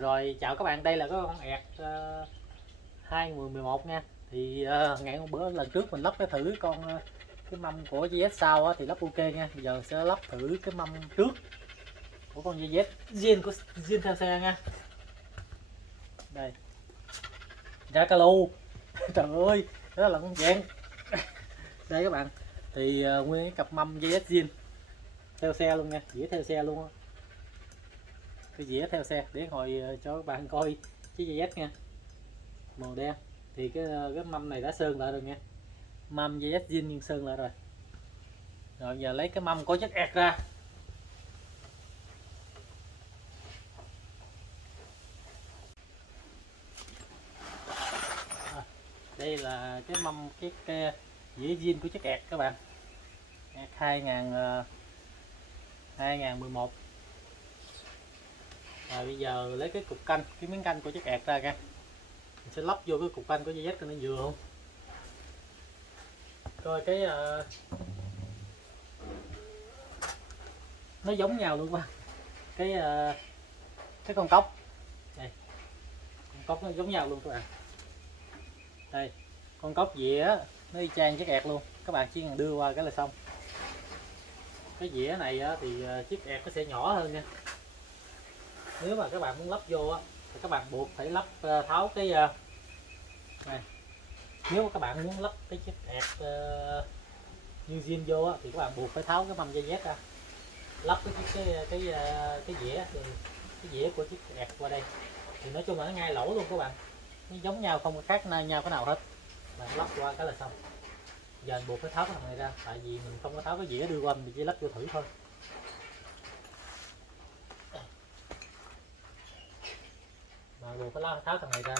Rồi chào các bạn, đây là cái con ẹt 2011 nha. Thì ngày hôm bữa lần trước mình lắp cái thử con cái mâm của GS sau á, thì lắp ok nha. Bây giờ sẽ lắp thử cái mâm trước của con GS zin của zin theo xe nha. Đây, ra calo. Trời ơi, đó là con vẹn. Đây các bạn, thì nguyên cái cặp mâm GS zin theo xe luôn nha, dĩa theo xe luôn á. Cái dĩa theo xe để hồi cho các bạn coi chiếc GS nha, màu đen. Thì cái mâm này đã sơn lại rồi nha, mâm GS zin nhưng sơn lại rồi. Rồi giờ lấy cái mâm có chất ẹt ra. Đây là cái mâm cái dĩa zin của chất ẹt các bạn, ẹt 2011. Rồi bây giờ lấy cái cục canh, cái miếng canh của chất ẹt ra nha, mình sẽ lắp vô cái cục canh của GS cho nó vừa không. Coi cái nó giống nhau luôn quá. Cái con cốc đây, con cốc nó giống nhau luôn các bạn. Đây, con cốc dĩa nó y chang chiếc ẹt luôn, các bạn chỉ cần đưa qua cái là xong. Cái dĩa này thì chiếc ẹt nó sẽ nhỏ hơn nha. Nếu mà các bạn muốn lắp vô thì các bạn buộc phải lắp tháo cái này. Nếu mà các bạn muốn lắp cái chiếc ẹt như zin vô thì các bạn buộc phải tháo cái mâm dây dép ra, lắp cái dĩa cái dĩa của chiếc ẹt qua đây. Thì nói chung là nó ngay lỗ luôn các bạn, nó giống nhau không khác nhau cái nào hết, bạn lắp qua cái là xong. Giờ mình buộc phải tháo cái thằng này ra, tại vì mình không có tháo cái dĩa đưa qua, mình chỉ lắp vô thử thôi. Mà buộc phải tháo thằng này ra.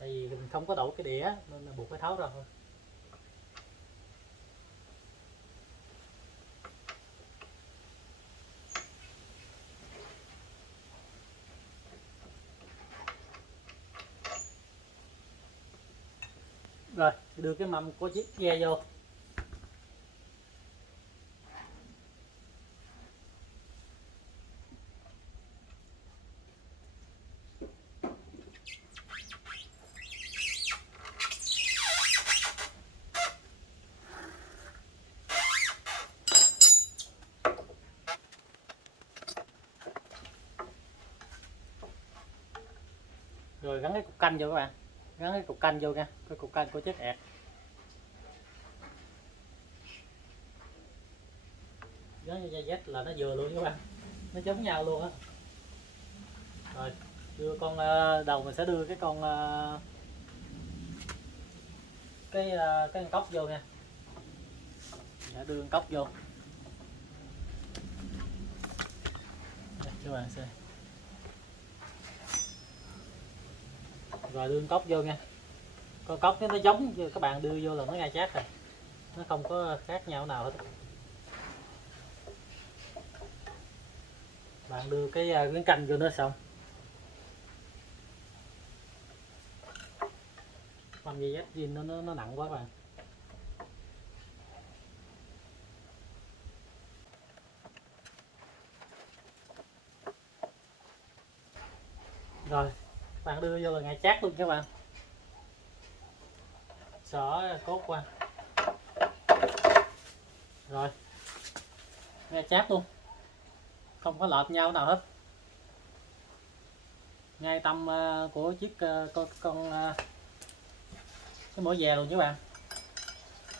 Tại vì mình không có đổ cái đĩa nên là buộc phải tháo ra thôi. Rồi đưa cái mâm có chiếc ghe vô. Rồi gắn cái cục canh vô các bạn, gắn cái cục canh vô nha, cái cục canh của chiếc ẹt. Gắn cho dây dép là nó vừa luôn các bạn, nó giống nhau luôn á. Rồi đưa con đầu mình sẽ đưa cái con cái con cốc vô nha, sẽ đưa con cốc vô. Đây, các bạn xem. Rồi đưa con cốc vô nha, con cốc nó giống như các bạn đưa vô là nó ngay chát rồi, nó không có khác nhau nào hết. Bạn đưa cái miếng canh vô nó xong. Mâm dây dép zin nó nặng quá các bạn. Rồi bạn đưa vô là ngay chát luôn các bạn, xỏ cốt qua. Rồi ngay chát luôn, không có lọt nhau nào hết, ngay tâm của chiếc con cái mỗi dè luôn các bạn.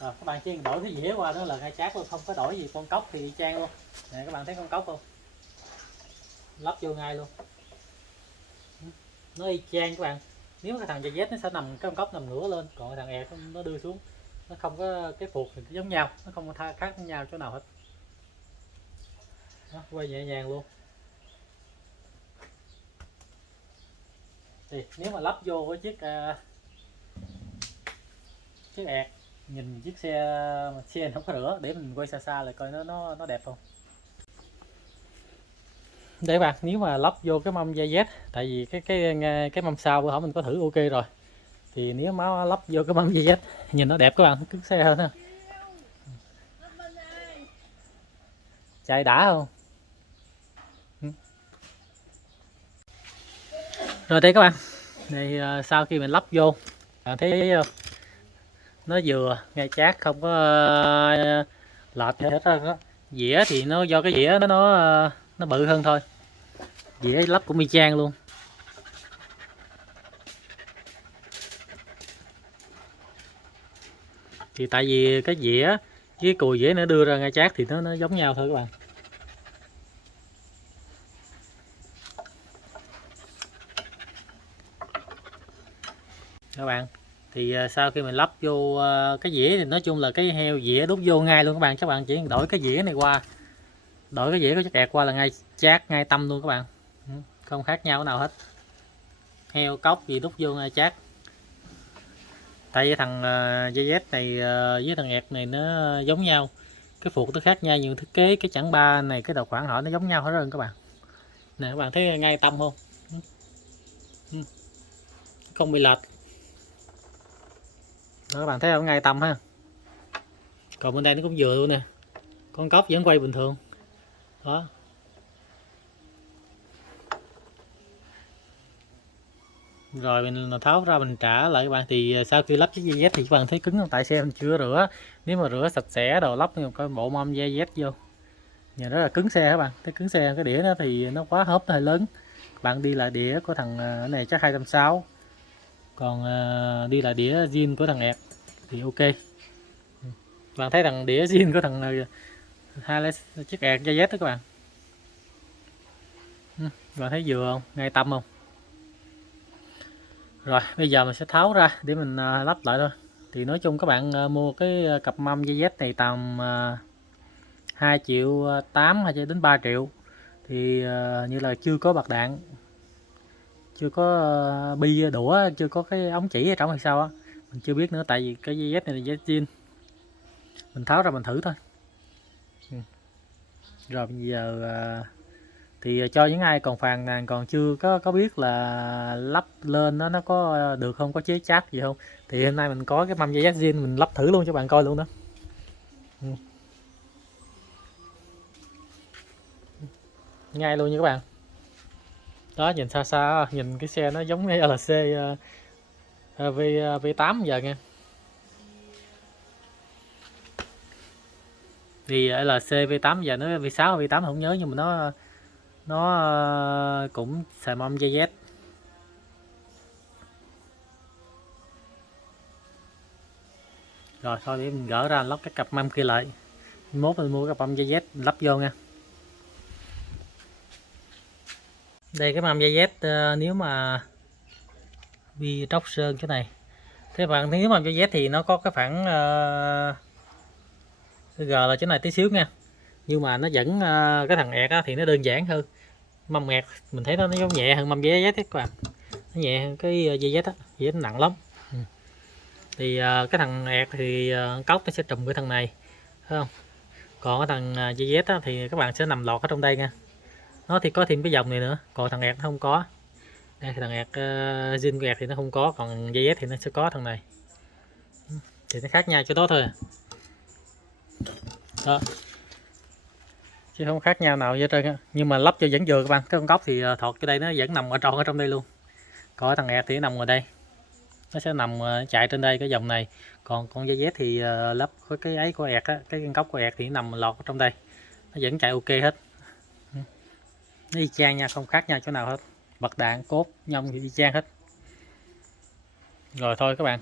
Rồi các bạn chỉ đổi cái dĩa qua đó là ngay chát luôn, không có đổi gì. Con cốc thì y chang luôn nè, các bạn thấy con cốc không, lắp vô ngay luôn, nó y chang các bạn. Nếu cái thằng dây dép nó sẽ nằm, cái con cốc nằm ngửa lên, còn cái thằng ẹt nó đưa xuống, nó không có cái phuộc thì giống nhau, nó không có khác nhau chỗ nào hết. Đó, quay nhẹ nhàng luôn. Thì nếu mà lắp vô với chiếc chiếc ẹt, nhìn chiếc xe không có rửa, để mình quay xa xa lại coi nó đẹp không. Để bạn, nếu mà lắp vô cái mâm dây Z, tại vì cái mâm sau bữa hổm mình có thử ok rồi, thì nếu má lắp vô cái mâm dây Z nhìn nó đẹp các bạn, cứng xe hơn ha. Chạy đã không? Rồi đây các bạn, này sau khi mình lắp vô, bạn thấy nó vừa ngay chát, không có lệch hết đó. Dĩa thì nó do cái dĩa nó bự hơn thôi, dĩa lắp cũng y chang luôn. Thì tại vì cái dĩa với cùi dĩa nó đưa ra ngay chát thì nó giống nhau thôi các bạn. Các bạn, thì sau khi mình lắp vô cái dĩa thì nói chung là cái heo dĩa đút vô ngay luôn các bạn. Các bạn chỉ đổi cái dĩa này qua, đổi cái dĩa có chiếc ẹt qua là ngay chát, ngay tâm luôn các bạn, không khác nhau nào hết. Heo cốc gì đút vô ngay chát. Tại vì thằng dây Z này với thằng ẹt này nó giống nhau, cái phuộc nó khác nhau, nhưng thiết kế cái chẵn ba này, cái đầu khoảng họ nó giống nhau hết trơn các bạn. Nè các bạn thấy ngay tâm không, không bị lệch đó, các bạn thấy không, ngay tâm ha. Còn bên đây nó cũng vừa luôn nè, con cốc vẫn quay bình thường đó. Rồi mình tháo ra mình trả lại các bạn. Thì sau khi lắp chiếc dây Z thì các bạn thấy cứng không, tại xe mình chưa rửa. Nếu mà rửa sạch sẽ đồ lắp cái bộ mâm dây Z vô, nhìn rất là cứng xe các bạn, cái cứng xe. Cái đĩa nó thì nó quá hốp, nó hơi lớn. Bạn đi lại đĩa của thằng này chắc 260, còn đi lại đĩa zin của thằng ẹt thì ok. Bạn thấy thằng đĩa zin của thằng chiếc ẹt dây Z đó các bạn. Bạn thấy vừa không, ngay tâm không. Rồi bây giờ mình sẽ tháo ra để mình lắp lại thôi. Thì nói chung các bạn mua cái cặp mâm dây Z này tầm 2 triệu 8 hay đến 3 triệu. Thì như là chưa có bạc đạn, chưa có bi đũa, chưa có cái ống chỉ ở trong hay sao á, mình chưa biết nữa. Tại vì cái dây Z này là dây zin, mình tháo ra mình thử thôi. Rồi bây giờ thì cho những ai còn phàn nàn, còn chưa có biết là lắp lên nó có được không, có chế chát gì không, thì hôm nay mình có cái mâm dây zin mình lắp thử luôn cho bạn coi luôn đó. Ngay luôn nha các bạn. Đó, nhìn xa xa, nhìn cái xe nó giống cái LC V8 giờ nha. Thì LC V8 giờ nó V6 V8 không nhớ, nhưng mà nó cũng xài mâm dây Z. Rồi thôi để mình gỡ ra lắp cái cặp mâm kia lại, mốt mình mua cái cặp mâm dây Z lắp vô nha. Đây cái mâm dây Z nếu mà vi tróc sơn chỗ này, thế bạn nếu mâm dây Z thì nó có cái phản G là chỗ này tí xíu nha, nhưng mà nó vẫn cái thằng ẹt thì nó đơn giản hơn. Mâm ẹt mình thấy nó giống nhẹ hơn mâm dây Z các bạn, nó nhẹ hơn cái dây Z á, dây nó nặng lắm. Thì cái thằng ẹt thì cốc nó sẽ trùm cái thằng này, thấy không? Còn cái thằng dây Z thì các bạn sẽ nằm lọt ở trong đây nha. Nó thì có thêm cái dòng này nữa, còn thằng ẹt nó không có. Đây thằng ẹt zin của ẹt thì nó không có, còn dây Z thì nó sẽ có thằng này, thì nó khác nhau chỗ đó thôi đó, chứ không khác nhau nào vậy trơn á. Nhưng mà lắp cho vẫn vừa các bạn. Cái con cốc thì thọt cái đây nó vẫn nằm ở tròn ở trong đây luôn, còn thằng ẹt thì nó nằm ở đây, nó sẽ nằm chạy trên đây cái dòng này. Còn con dây Z thì lắp cái ấy của ẹt á, cái con cốc của ẹt thì nó nằm lọt ở trong đây, nó vẫn chạy ok hết. Nó y chang nha, không khác nhau chỗ nào hết. Bật đạn cốt nhông thì y chang hết. Rồi thôi các bạn,